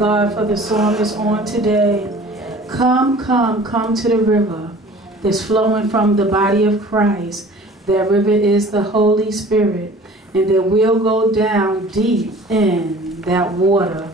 God for the song that's on today. Come, come, come to the river that's flowing from the body of Christ. That river is the Holy Spirit. And that we'll go down deep in that water.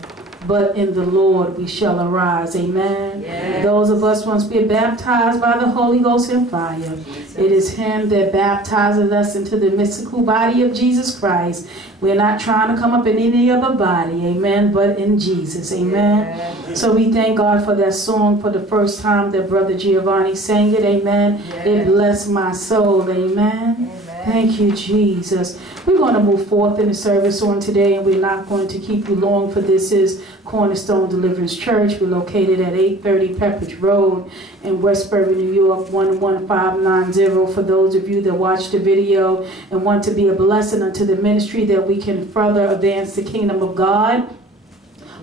But in the Lord we shall arise. Amen. Yes. Those of us once be baptized by the Holy Ghost and fire. Jesus. It is Him that baptizes us into the mystical body of Jesus Christ. We're not trying to come up in any other body. Amen. But in Jesus. Amen. Yes. So we thank God for that song for the first time that Brother Giovanni sang it. Amen. Yes. It blessed my soul. Amen. Thank you, Jesus. We're going to move forth in the service on today, and we're not going to keep you long, for this is Cornerstone Deliverance Church. We're located at 830 Pepperidge Road in Westbury, New York, 11590. For those of you that watch the video and want to be a blessing unto the ministry, that we can further advance the kingdom of God,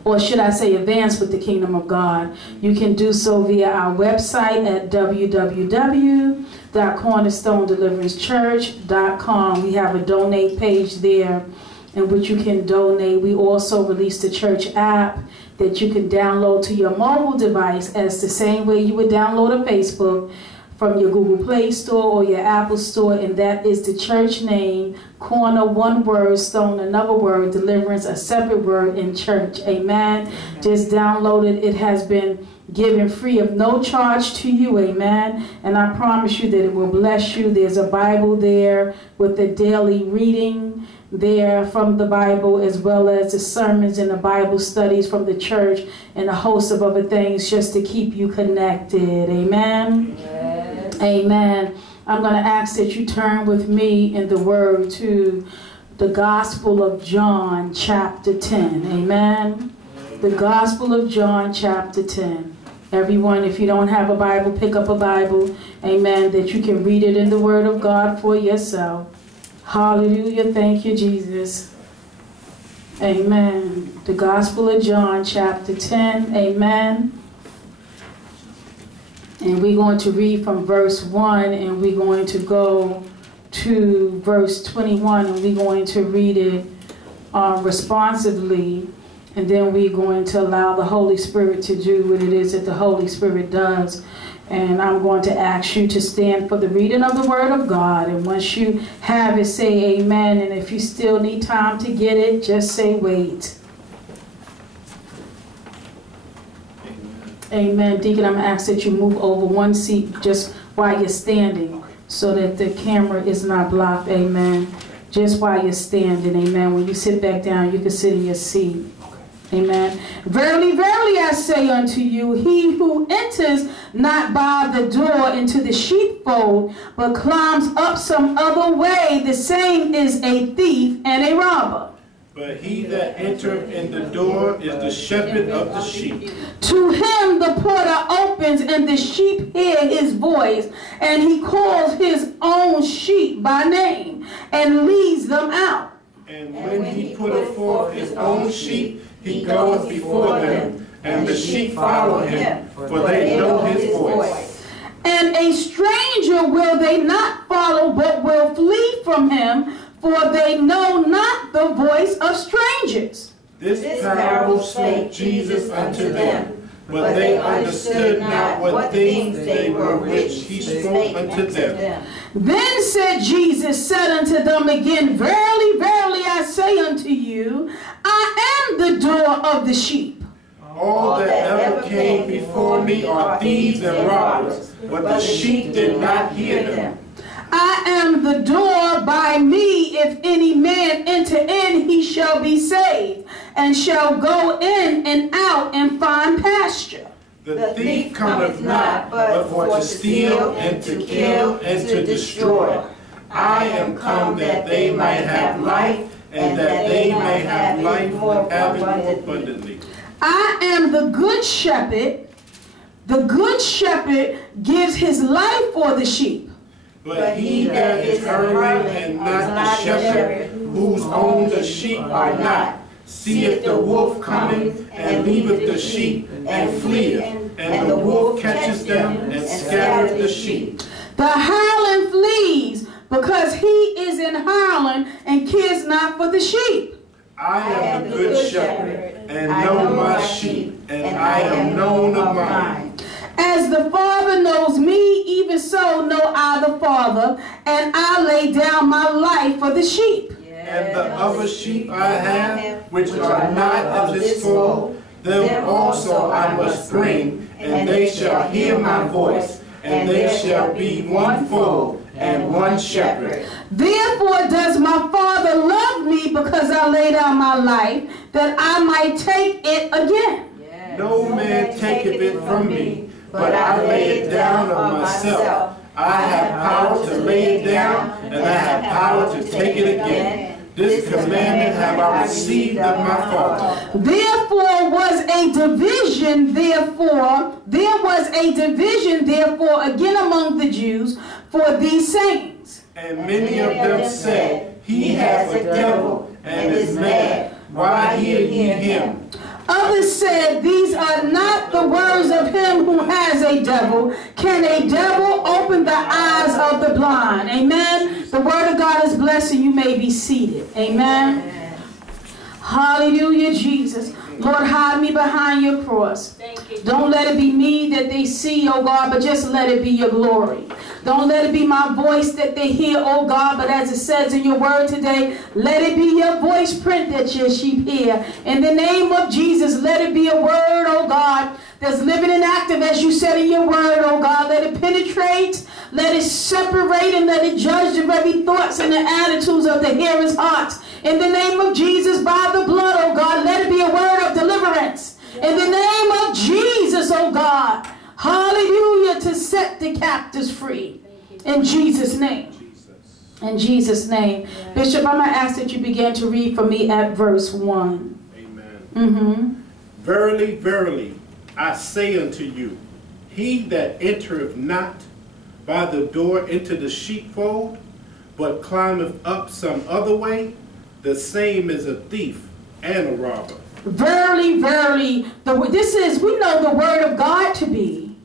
or should I say advance with the kingdom of God, you can do so via our website at www.cornerstonedeliveраncechurch.com. We have a donate page there in which you can donate. We also released the church app that you can download to your mobile device, as the same way you would download a Facebook from your Google Play Store or your Apple Store, and that is the church name, Corner, one word, Stone, another word, Deliverance, a separate word, in church. Amen. Just download it. It has been given free of no charge to you. Amen. And I promise you that it will bless you. There's a Bible there with the daily reading there from the Bible, as well as the sermons and the Bible studies from the church, and a host of other things just to keep you connected. Amen. Yes. Amen. I'm going to ask that you turn with me in the Word to the Gospel of John chapter 10. Amen. The Gospel of John chapter 10. Everyone, if you don't have a Bible, pick up a Bible. Amen. That you can read it in the Word of God for yourself. Hallelujah. Thank you, Jesus. Amen. The Gospel of John chapter 10. Amen. And we're going to read from verse 1, and we're going to go to verse 21, and we're going to read it responsively, and then we're going to allow the Holy Spirit to do what it is that the Holy Spirit does. And I'm going to ask you to stand for the reading of the Word of God. And once you have it, say amen. And if you still need time to get it, just say wait. Amen. Deacon, I'm going to ask that you move over one seat just while you're standing, so that the camera is not blocked. Amen. Just while you're standing. Amen. When you sit back down, you can sit in your seat. Amen. Verily, verily, I say unto you, he who enters not by the door into the sheepfold, but climbs up some other way, the same is a thief and a robber. But he that entereth in the door is the shepherd of the sheep. To him the porter opens, and the sheep hear his voice, and he calls his own sheep by name, and leads them out. And when he putteth forth his own sheep, he goeth before them, and the sheep follow him, for they know his voice. And a stranger will they not follow, but will flee from him, for they know not the voice of strangers. This parable spake Jesus unto them, but they understood not what things they were which he spoke unto them. Then said Jesus, said unto them again, verily, verily, I say unto you, I am the door of the sheep. All that ever came before me are thieves and robbers, but the sheep did not hear them. I am the door. By me, if any man enter in, he shall be saved, and shall go in and out and find pasture. The thief cometh not, but for to steal, and to kill, and to destroy. I am come that they might have life, and that they may have life and have it more abundantly. I am the good shepherd. The good shepherd gives his life for the sheep. But he that is erring and not the shepherd, whose own the sheep are not, seeth the wolf coming, and leaveth the sheep, and fleeth. And the wolf catches them, and scattereth the sheep. The hireling flees, because he is in hireling, and cares not for the sheep. I am the good shepherd. and know my sheep, and I am known of mine. As the Father knows me, even so know I the Father, and I lay down my life for the sheep. And the other sheep I have, which are not of this fold, them also I must bring, and they shall hear my voice, and there shall be one fold and one shepherd. Therefore does my Father love me, because I lay down my life, that I might take it again. No man taketh it from me, but I lay it down of myself. I have power to lay it down, and I have power to take it again. This commandment have I received of my Father. Therefore was a division, therefore, there was a division, therefore, again among the Jews for these sayings. And many of them said, He hath a devil, and is mad. Why hear ye him? Others said, These are not the words of him who has a devil. Can a devil open the eyes of the blind? Amen. The word of God is blessed, and you may be seated. Amen. Hallelujah, Jesus. Lord, hide me behind your cross. Don't let it be me that they see, oh God, but just let it be your glory. Don't let it be my voice that they hear, oh God, but as it says in your word today, let it be your voice print that your sheep hear. In the name of Jesus, let it be a word, oh God, that's living and active as you said in your word, oh God. Let it penetrate, let it separate, and let it judge the very thoughts and the attitudes of the hearer's hearts. In the name of Jesus, by the blood, oh God, let it be a word of deliverance. In the name of Jesus, oh God, hallelujah, to set the captives free. In Jesus' name. In Jesus' name. Bishop, I'm going to ask that you begin to read for me at verse 1. Amen. Verily, verily, I say unto you, he that entereth not by the door into the sheepfold, but climbeth up some other way, the same is a thief and a robber. Verily, verily, we know the word of God to be.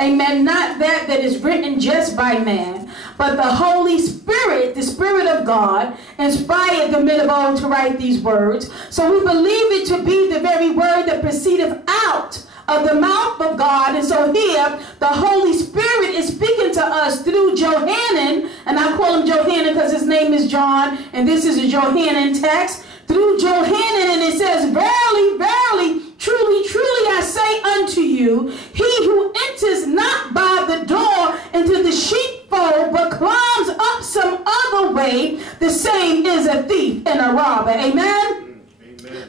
Amen. Not that is written just by man, but the Holy Spirit, the Spirit of God, inspired the men of old to write these words. So we believe it to be the very word that proceedeth out of the mouth of God. And so here, the Holy Spirit is speaking to us through Johanan, and I call him Johanan because his name is John, and this is a Johanan text. Through Johanan, and it says, Verily, verily, truly, truly, I say unto you, he who enters not by the door into the sheepfold, but climbs up some other way, the same is a thief and a robber. Amen?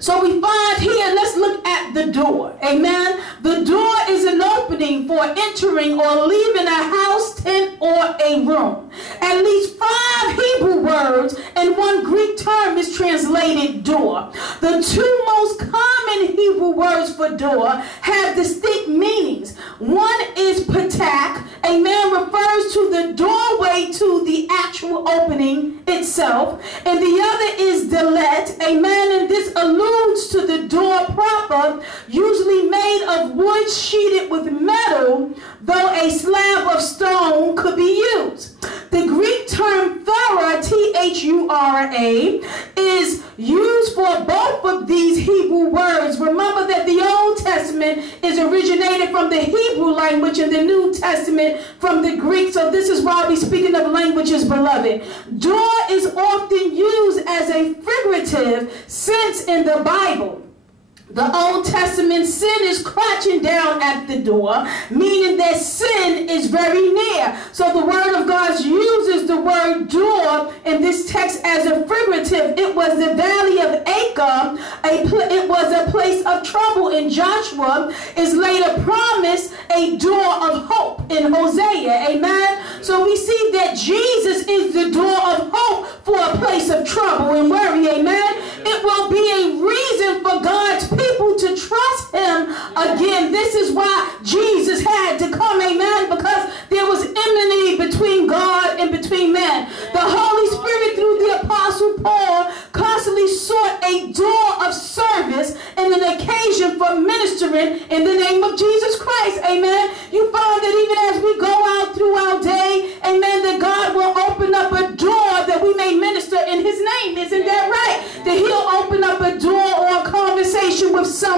So we find here, let's look at the door. Amen. The door is an opening for entering or leaving a house, tent, or a room. At least 5 Hebrew words and 1 Greek term is translated door. The 2 most common Hebrew words for door have distinct meanings. One is patak, amen, refers to the doorway to the actual opening itself. And the other is delet, amen, and this alludes to the door proper, usually made of wood sheeted with metal, though a slab of stone could be used. The Greek term thura, T-H-U-R-A, is used for both of these Hebrew words. Remember that the Old Testament is originated from the Hebrew language and the New Testament from the Greek. So this is why we're speaking of languages, beloved. Door is often used as a figurative sense in the Bible. The Old Testament sin is crouching down at the door, meaning that sin is very near. So the Word of God uses the word door in this text as a figurative. It was the valley of Acre. It was a place of trouble in Joshua. Is later promised a door of hope in Hosea. Amen. So we see that Jesus is the door of hope for a place of trouble and worry. Amen. It will be a reason for God's people to trust him again. This is why Jesus had to come, amen, because there was enmity between God and between man. The Holy Spirit, through the Apostle Paul, constantly sought a door of service and an occasion for ministering in the name of Jesus Christ, amen. You find that even as we go out through our day, amen, that God will open up a door that we may minister in his name. Isn't that right? That he'll open up a door or a conversation with someone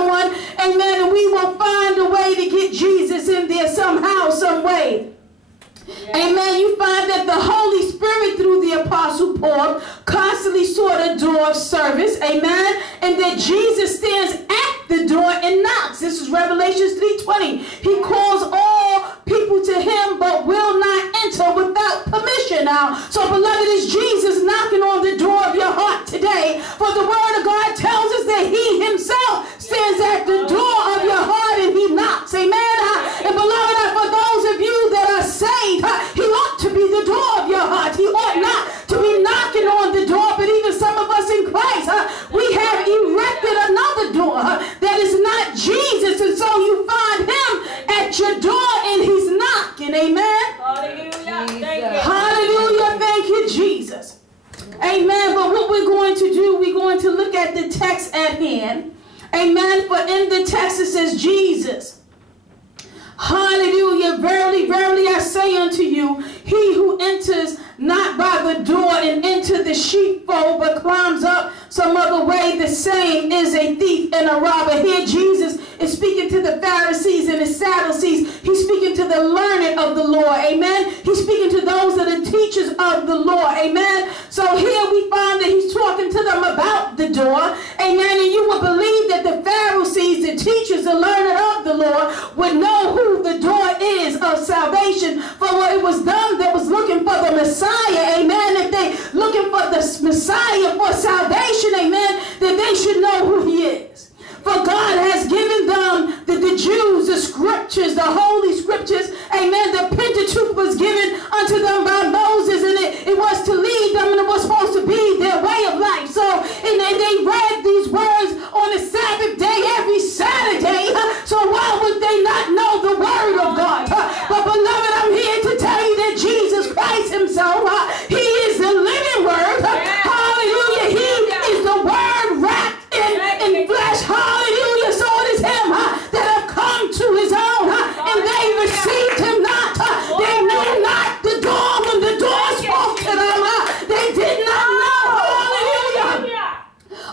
Amen. You find that the Holy Spirit through the Apostle Paul constantly saw the door of service. Amen. And that Jesus stands at the door and knocks. This is Revelation 3:20. He calls all people to him but will not enter without permission. Now, so beloved, is Jesus knocking on the door of your heart today? For the word of God tells us that he himself stands at the door of your heart and he knocks. Amen. And beloved, for those of you that are saved, he ought to be the door of your heart. He ought not to be knocking on the door, but even some of us in Christ, we have erected another door that is not Jesus, and so you find him at your door and he's knocking. Amen. Hallelujah. Thank you. Hallelujah. Thank you, Jesus. Amen. But what we're going to do, we're going to look at the text at hand. Amen. For in the text it says Jesus. Hallelujah. Verily, verily, I say unto you, he who enters not by the door and into the sheepfold, but climbs up some other way, the same is a thief and a robber. Here Jesus is speaking to the Pharisees and the Sadducees. He's speaking to the learned of the law. Amen. He's speaking to those that are teachers of the law. Amen. So here we find that he's talking to them about the door. Amen. And you would believe that the Pharisees, the teachers, the learned of the law, would know who the door is of salvation. For what it was them that was looking for the Messiah. Amen. If they looking for the Messiah for salvation, amen, then they should know who he is. For God has given them, the Jews, the scriptures, the holy scriptures, amen. The Pentateuch was given unto them by Moses, and it was to lead them, and it was supposed to be their way of life. So, and they read these words on the Sabbath day every Saturday. So why would they not know the word of God? But beloved, I'm here to tell you that Jesus Christ himself, he is the living word. Hallelujah. He is the word wrapped in flesh. Hallelujah. So it is him that have come to his own, and they received him not. They knew not the door when the door spoke to them. They did not know. Hallelujah.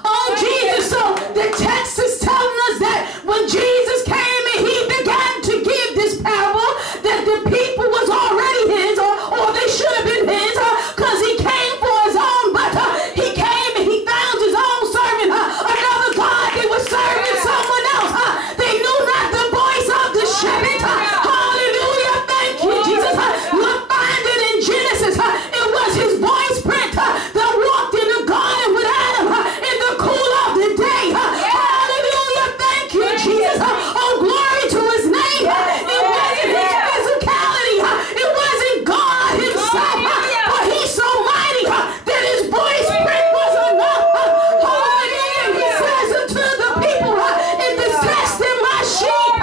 Oh, Jesus. So the text is telling us that when Jesus came and he began to give this parable, that the people was already his, or they should have been his, because he came for his own, but he came and he found his own servant, another God. They were serving someone else. They knew not the voice of the shepherd. Hallelujah. Thank you, Jesus. You'll find it in Genesis. It was his voice print that walked in the garden with Adam in the cool of the day. Hallelujah. Thank you, Jesus. Oh, glory to his name. It wasn't his physicality. It wasn't God himself. But he's so mighty that his voice print was enough. Hallelujah. He says unto the people, in this test in my sheep,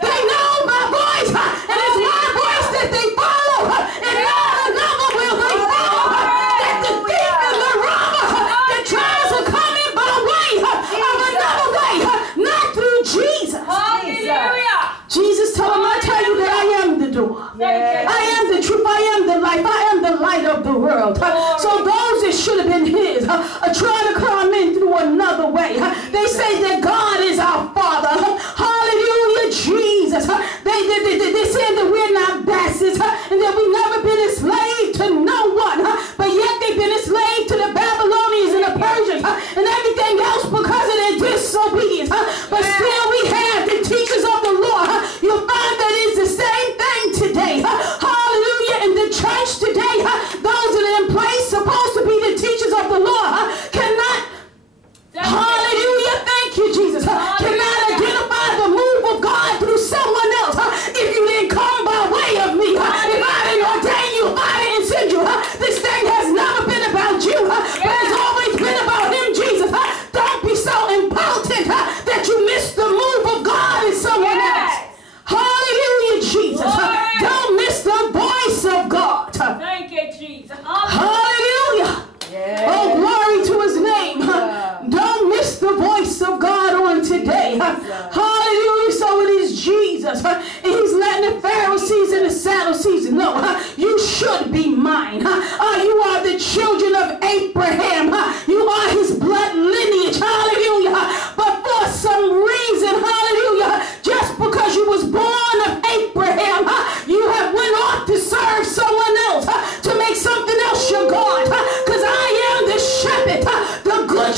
they know my voice, and it's my voice that they follow, and not another will they follow. That the thief and the robber that tries to come in by way of another way, not through Jesus. Hallelujah. Jesus told him, I tell you that I am the door. I am the truth. I am the life. I am the light of the world. So those that should have been his are trying to come in through another way. They say that God is our Father. Hallelujah, Jesus. They say that we're not bastards and that we've never been enslaved to no one. But yet they've been enslaved to the Babylonians and the Persians and everything else because of their disobedience. But still we have the teachers of the law. You'll find that it's the same thing today. Hallelujah. In the church today, those that are in place supposed to be the teachers of the law cannot. Hallelujah. Thank you, Jesus.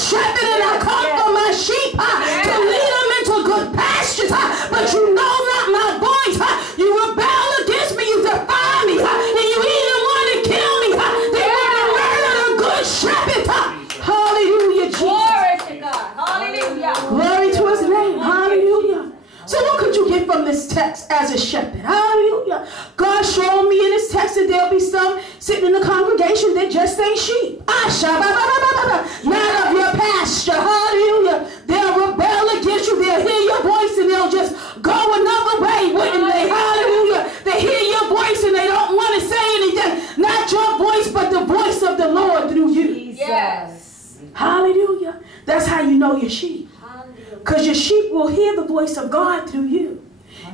shepherd and I come for my sheep to lead them into good pastures. But you know not my voice. You rebel against me. You defy me. And you even want to kill me. They want to murder the good shepherd. Hallelujah, Jesus. Glory to God. Hallelujah. Glory to his name. Hallelujah. So what could you get from this text as a shepherd? Hallelujah. God showed me in this text that there'll be some sitting in the congregation that just ain't sheep. Not of your pasture. Hallelujah. They'll rebel against you. They'll hear your voice and they'll just go another way, wouldn't they? Hallelujah. They hear your voice and they don't want to say anything. Not your voice, but the voice of the Lord through you. Yes. Hallelujah. That's how you know your sheep. Because your sheep will hear the voice of God through you.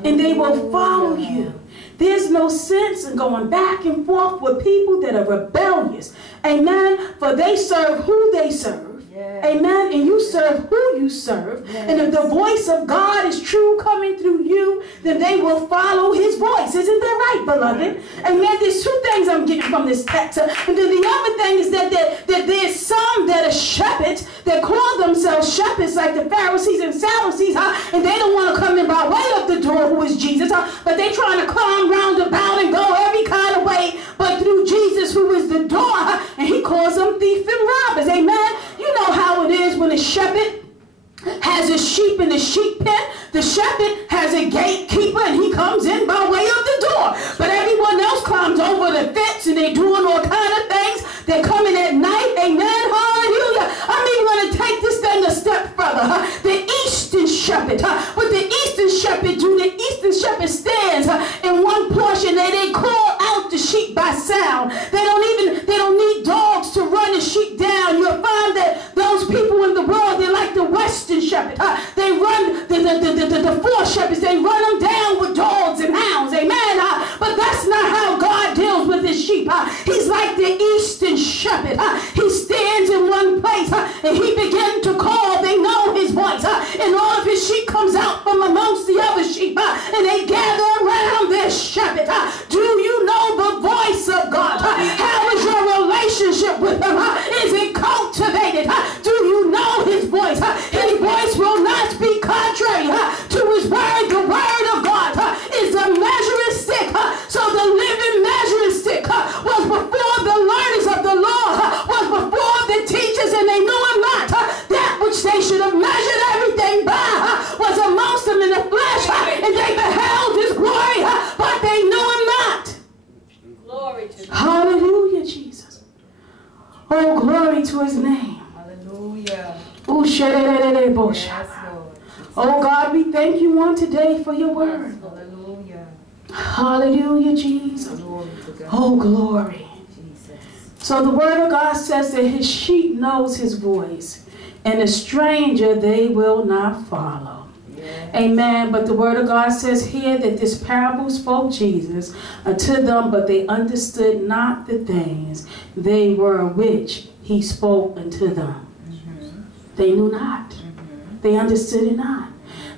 And they will follow you. There's no sense in going back and forth with people that are rebellious. Amen. For they serve who they serve. Yes. Amen. And you serve who you serve. Yes. And if the voice of God is true coming through you, then they will follow his voice. Isn't that right, beloved? Amen. There's two things I'm getting from this text. And then the other thing is that there's some that are shepherds that call themselves shepherds like the Pharisees and Sadducees, and they don't want to come in by way of the door who is Jesus, but they trying to climb round about and go every kind of way, but through Jesus who is the door, and he calls them thieves and robbers. Amen. You know how it is when a shepherd has a sheep in the sheep pen. The shepherd has a gatekeeper and he comes in by way of the door. But everyone else climbs over the fence and they're doing all kind of things. They're coming at night. Amen. Hallelujah. I'm even going to take this thing a step further. The eastern shepherd. What the eastern shepherd do, the eastern shepherd stands in one portion and they call out the sheep by sound. They don't need dogs to run the sheep down. You'll find that those people in the world, they're like the western shepherd. They run the four shepherds, they run them down with dogs and hounds. Amen. But that's not how God deals with his sheep. He's like the eastern shepherd. He stands in one place and he begins to call. They know his voice. And all of his sheep comes out from amongst the other sheep and they gather around their shepherd. Do you know the voice of God? How is your relationship with him? Is it cultivated? Do you know his voice? His voice will not speak contrary to his word. The word of God is a measuring stick. So the living measuring stick was before the learners of the law, was before the teachers, and they knew him not. That which they should have measured everything by was amongst them in the flesh, and they beheld his glory, but they knew him not. Glory to God. Hallelujah, Jesus. Oh, glory to his name. Hallelujah. Oh, Yes, Lord. oh God, we thank you on today for your word. Hallelujah. Hallelujah, Jesus. Glory to God. Oh, glory. Jesus. So the word of God says that his sheep knows his voice, and a stranger they will not follow. Yes. Amen. But the word of God says here that this parable spoke Jesus unto them, but they understood not the things they were which he spoke unto them. They knew not. They understood it not.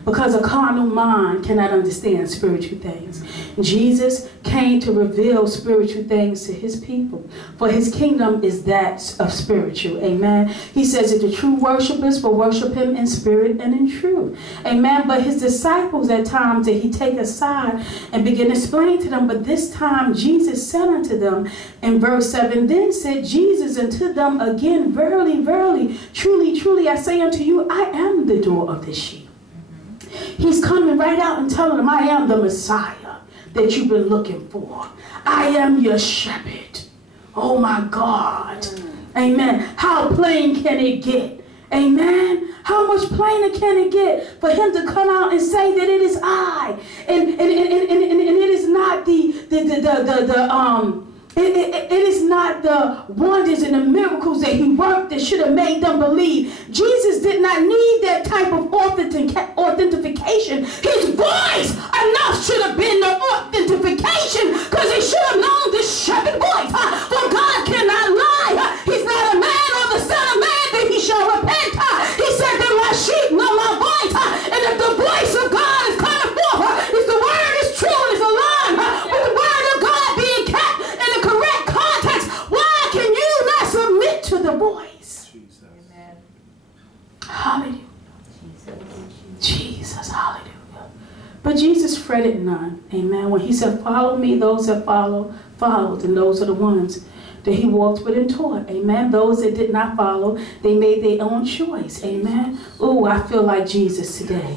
Because a carnal mind cannot understand spiritual things. Jesus came to reveal spiritual things to his people. For his kingdom is that of spiritual. Amen. He says that the true worshipers will worship him in spirit and in truth. Amen. But his disciples at times that he take aside and begin to explain to them. But this time Jesus said unto them in verse 7, then said Jesus unto them again, verily, verily, truly, truly, I say unto you, I am the door of the sheep. He's coming right out and telling them, I am the Messiah that you've been looking for. I am your shepherd. Oh my God. Amen. How plain can it get? Amen. How much plainer can it get for him to come out and say that it is I, and it is not it is not the wonders and the miracles that he worked that should have made them believe. Jesus did not need that type of authentication. His voice enough should have been the authentication, because he should have known the shepherd voice. For God cannot lie. He's not a man or the son of man that he shall repent. He said that my sheep know my voice. And if the voice of God is coming forth, if the word is true and is aligned with the word of God being kept in the correct context, why can you not submit to the voice? Amen. Hallelujah. Jesus, hallelujah. But Jesus fretted none. Amen. When he said, follow me, those that followed, and those are the ones that he walked with and taught. Amen. Those that did not follow, they made their own choice. Amen. Oh, I feel like Jesus today.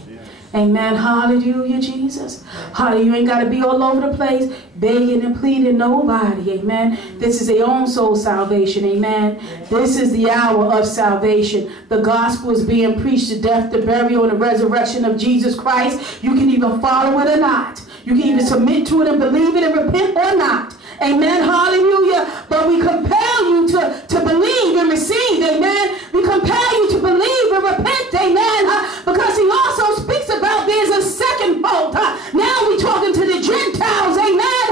Amen. Hallelujah, Jesus. Hallelujah. You ain't got to be all over the place begging and pleading nobody. Amen. This is their own soul salvation. Amen. This is the hour of salvation. The gospel is being preached, the death, the burial, and the resurrection of Jesus Christ. You can even follow it or not. You can even submit to it and believe it and repent or not. Amen. Hallelujah. But we compel you to believe and receive. Amen. We compel you to believe and repent. Amen. Because he also speaks about there's a second fold. Now we're talking to the Gentiles. Amen.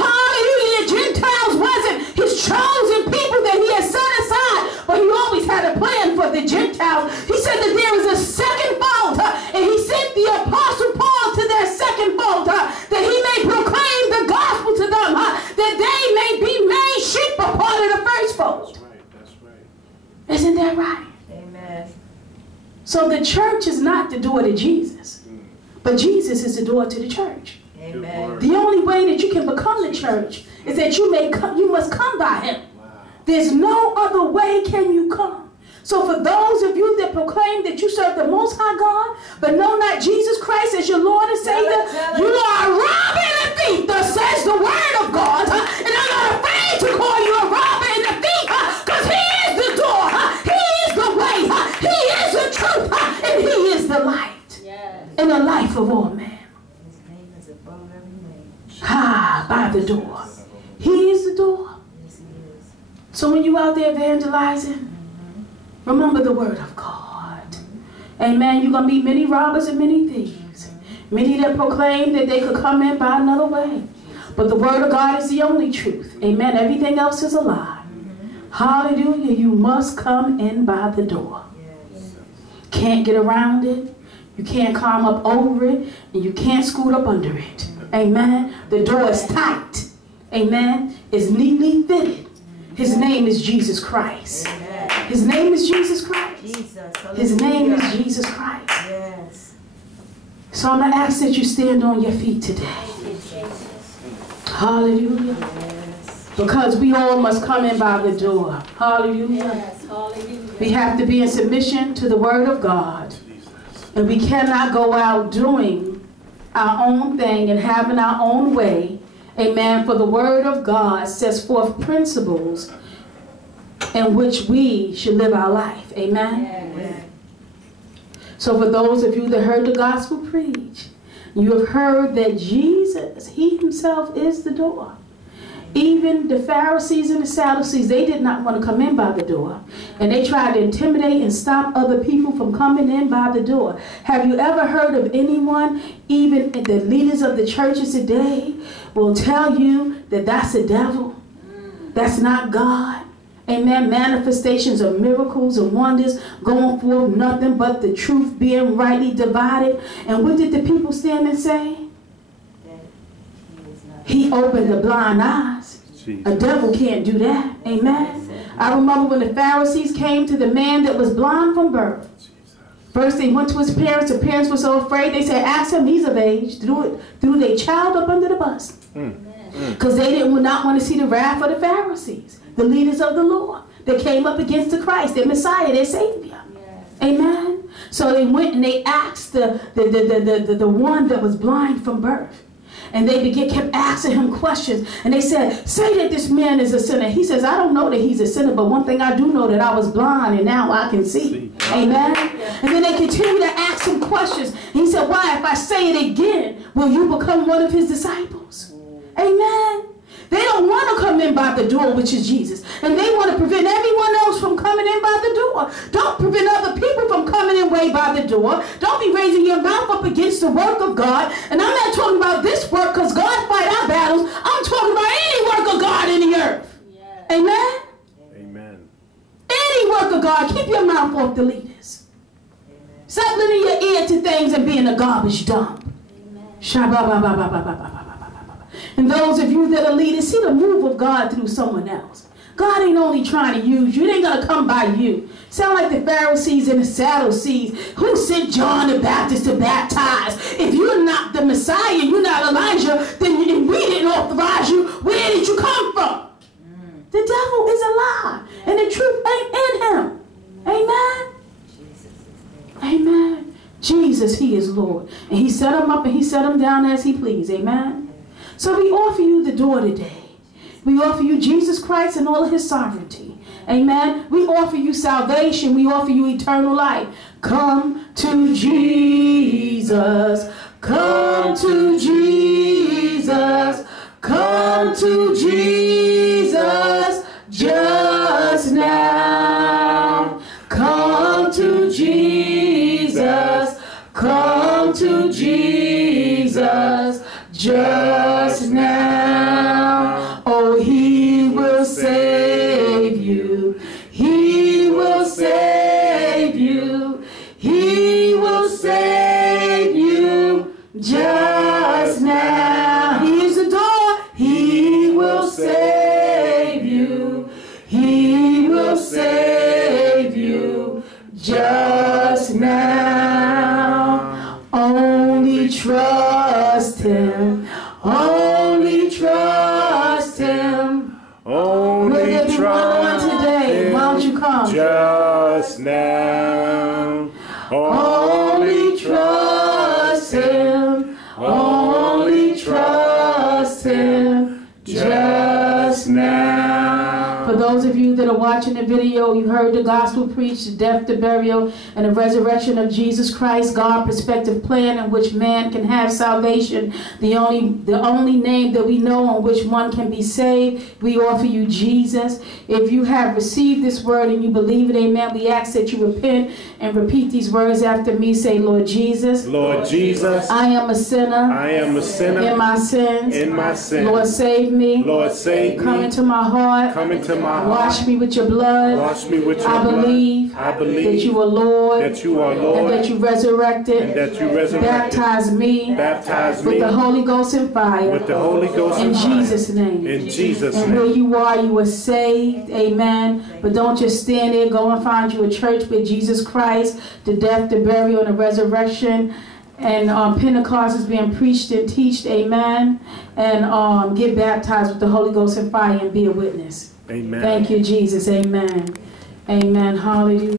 Hallelujah. The Gentiles wasn't his chosen people that he had set aside. But he always had a plan for the Gentiles. He said that there is a second fold. And he sent the Apostle Paul to their second fold. That he may proclaim the gospel to them. That they may be made sheep a part of the first fold. That's right. That's right. Isn't that right? Amen. So the church is not the door to Jesus. But Jesus is the door to the church. Amen. The only way that you can become the church is that you must come by him. There's no other way can you come. So for those of you that proclaim that you serve the Most High God, but know not Jesus Christ as your Lord and Savior, you are robbing a thief, thus says the word of God. And I'm not afraid to call you a robber and a thief, because he is the door, he is the way, he is the truth, and he is the light in the life of all men. His name is above every name. By the door. He is the door. Yes, he is. So when you out there evangelizing, remember the word of God. Amen. You're going to meet many robbers and many thieves. Many that proclaim that they could come in by another way. But the word of God is the only truth. Amen. Everything else is a lie. Hallelujah. You must come in by the door. Can't get around it. You can't climb up over it. And you can't scoot up under it. Amen. The door is tight. Amen. It's neatly fitted. His name is Jesus Christ. Amen. His name is Jesus Christ. Jesus. His name is Hallelujah. Jesus Christ. Yes. So I'm going to ask that you stand on your feet today. Hallelujah. Yes. Because we all must come in by the door. Hallelujah. Yes, hallelujah. We have to be in submission to the word of God. And we cannot go out doing our own thing and having our own way. Amen. For the word of God sets forth principles in which we should live our life. Amen. Amen. So for those of you that heard the gospel preached, you have heard that Jesus, he himself is the door. Even the Pharisees and the Sadducees, they did not want to come in by the door. And they tried to intimidate and stop other people from coming in by the door. Have you ever heard of anyone, even the leaders of the churches today, will tell you that that's the devil? That's not God. Amen. Manifestations of miracles and wonders going forth, nothing but the truth being rightly divided. And what did the people stand and say? He opened the blind eyes. A devil can't do that. Amen. I remember when the Pharisees came to the man that was blind from birth. First they went to his parents. The parents were so afraid. They said, ask him, he's of age. Threw their child up under the bus. Because they did not want to see the wrath of the Pharisees, the leaders of the law. They came up against the Christ, their Messiah, their Savior. Amen. So they went and they asked the one that was blind from birth. And they kept asking him questions. And they said, say that this man is a sinner. He says, I don't know that he's a sinner, but one thing I do know, that I was blind and now I can see. Amen. And then they continue to ask him questions. And he said, why, if I say it again, will you become one of his disciples? Amen. They don't want to come in by the door, which is Jesus. And they want to prevent everyone else from coming in by the door. Don't prevent other people from coming in way by the door. Don't be raising your mouth up against the work of God. And I'm not talking about this work, because God fight our battles. I'm talking about any work of God in the earth. Yes. Amen? Amen. Any work of God. Keep your mouth off the leaders. Amen. Stop lending your ear to things and being a garbage dump. Amen. And those of you that are leaders, see the move of God through someone else. God ain't only trying to use you. It ain't going to come by you. Sound like the Pharisees and the Sadducees. Who sent John the Baptist to baptize? If you're not the Messiah, you're not Elijah, then we didn't authorize you. Where did you come from? The devil is a lie. And the truth ain't in him. Amen? Amen. Jesus, he is Lord. And he set him up and he set him down as he pleased. Amen? So we offer you the door today. We offer you Jesus Christ and all of his sovereignty. Amen. We offer you salvation. We offer you eternal life. Come to Jesus. Come to Jesus. Come to Jesus just now. Come to Jesus. Come to Jesus just now. Oh, he will save you. He will save you. He will save you just now. He is the door. He will save you. He will save you just now. Only trust him. Only trust him. Only trust today. Why don't you come? Just now. Only trust him. Only trust him. Just now. For those of you that are watching the video, you heard the gospel preached, the death, the burial, and the resurrection of Jesus Christ, God's perspective plan in which man can have salvation. The only name that we know on which one can be saved. We offer you Jesus. If you have received this word and you believe it, amen, we ask that you repent and repeat these words after me. Say, Lord Jesus. Lord Jesus. I am a sinner. I am a sinner. In my sins. In my sins. Lord, save me. Lord, save me. Come into my heart. Come into my heart. Wash me with your blood. Wash me with your I blood. believe. I believe that you are Lord. that you are Lord. And that you resurrected. And that you resurrected. Baptize me. Baptize me. With the Holy Ghost and fire. With the Holy Ghost in and fire. Jesus' name. In Jesus' name. And where you are saved. Amen. But don't just stand there. Go and find you a church with Jesus Christ, the death, the burial, and the resurrection. And Pentecost is being preached and taught. Amen. And get baptized with the Holy Ghost and fire and be a witness. Amen. Thank you, Jesus. Amen. Amen. Hallelujah.